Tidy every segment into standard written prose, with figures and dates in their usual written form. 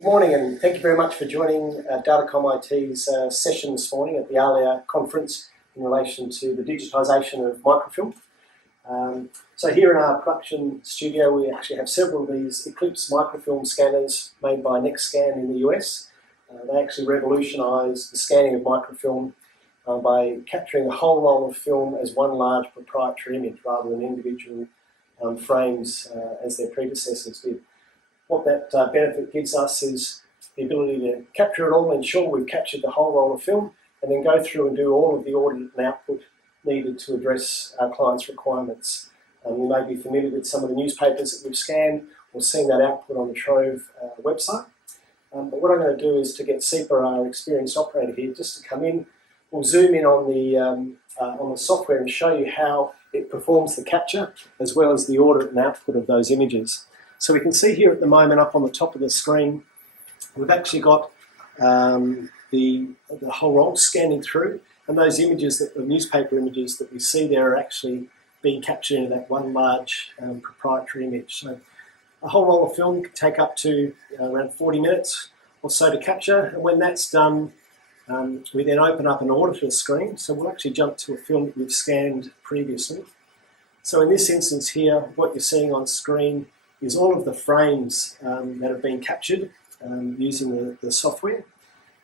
Good morning, and thank you very much for joining Datacom IT's session this morning at the ALIA conference in relation to the digitisation of microfilm. So here in our production studio we actually have several of these Eclipse microfilm scanners made by NextScan in the US. They actually revolutionised the scanning of microfilm by capturing a whole roll of film as one large proprietary image rather than individual frames as their predecessors did. What that benefit gives us is the ability to capture it all, ensure we've captured the whole roll of film, and then go through and do all of the audit and output needed to address our clients' requirements. You may be familiar with some of the newspapers that we've scanned or seen that output on the Trove website. But what I'm going to do is to get Seepa, our experienced operator here, just to come in. We'll zoom in on the software and show you how it performs the capture as well as the audit and output of those images. So we can see here at the moment up on the top of the screen, we've actually got the whole roll scanning through, and those images, the newspaper images that we see there, are actually being captured into that one large proprietary image. So a whole roll of film can take up to around 40 minutes or so to capture, and when that's done, we then open up an auditor screen. So we'll actually jump to a film that we've scanned previously. So in this instance here, what you're seeing on screen is all of the frames that have been captured using the software.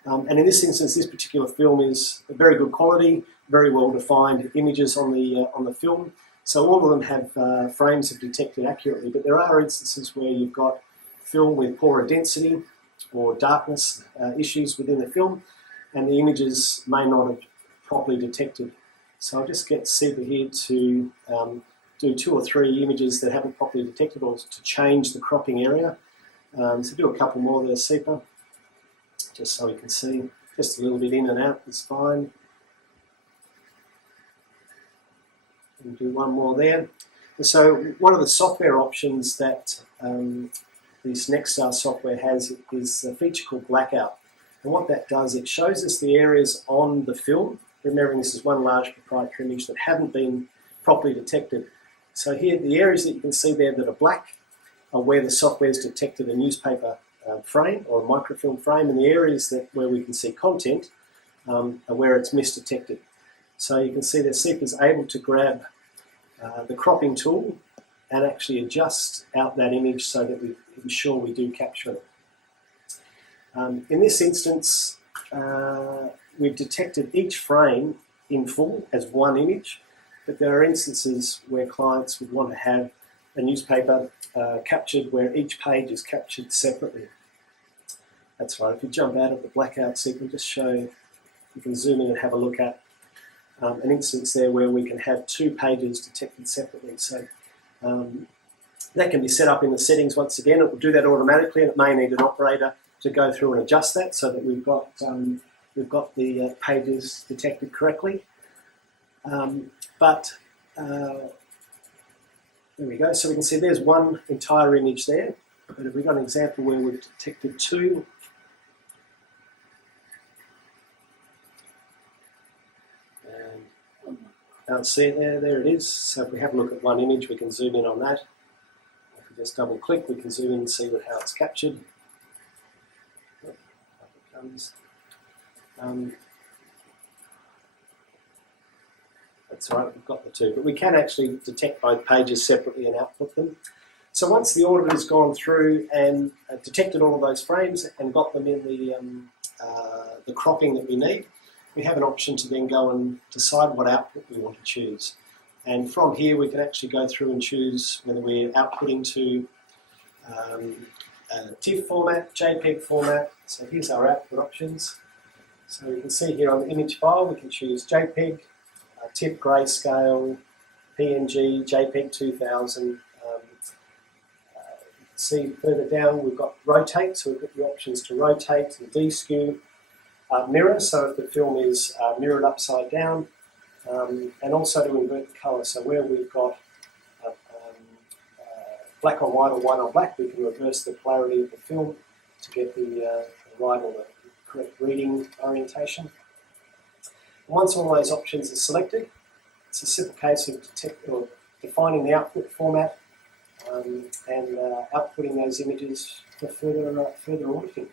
And in this instance, this particular film is a very good quality, very well defined images on the film. So all of them have frames have detected accurately, but there are instances where you've got film with poorer density or darkness issues within the film, and the images may not have properly detected. So I'll just get Seepa here to do 2 or 3 images that haven't properly detected, or to change the cropping area. So do a couple more there, Seepa, just so we can see. Just a little bit in and out is fine. And do one more there. And so one of the software options that this Nexstar software has is a feature called Blackout. And what that does, it shows us the areas on the film, remembering this is one large proprietary image, that haven't been properly detected. So here, the areas that you can see there that are black are where the software has detected a newspaper frame or a microfilm frame, and the areas where we can see content are where it's misdetected. So you can see that Seepa is able to grab the cropping tool and actually adjust out that image so that we ensure we do capture it. In this instance, we've detected each frame in full as one image, but there are instances where clients would want to have a newspaper captured where each page is captured separately. That's right. If you jump out of the blackout sequence, just show, you can zoom in and have a look at an instance there where we can have 2 pages detected separately. So that can be set up in the settings. Once again, it will do that automatically, and it may need an operator to go through and adjust that so that we've got the pages detected correctly. There we go. So we can see there's one entire image there. But if we've got an example where we've detected 2, and can't see it there. There it is. So if we have a look at one image, we can zoom in on that. If we just double click, we can zoom in and see how it's captured. Up it comes. That's right, we've got the 2, but we can actually detect both pages separately and output them. So once the auditor has gone through and detected all of those frames and got them in the cropping that we need, we have an option to then go and decide what output we want to choose. And from here we can actually go through and choose whether we're outputting to TIFF format, JPEG format. So here's our output options. So you can see here on the image file we can choose JPEG, TIFF grayscale, PNG, JPEG 2000. See further down we've got rotate, so we've got the options to rotate, and deskew, mirror, so if the film is mirrored upside down, and also to invert the colour. So where we've got black on white or white on black, we can reverse the polarity of the film to get the right or the correct reading orientation. Once all those options are selected, it's a simple case of defining the output format and outputting those images for further auditing.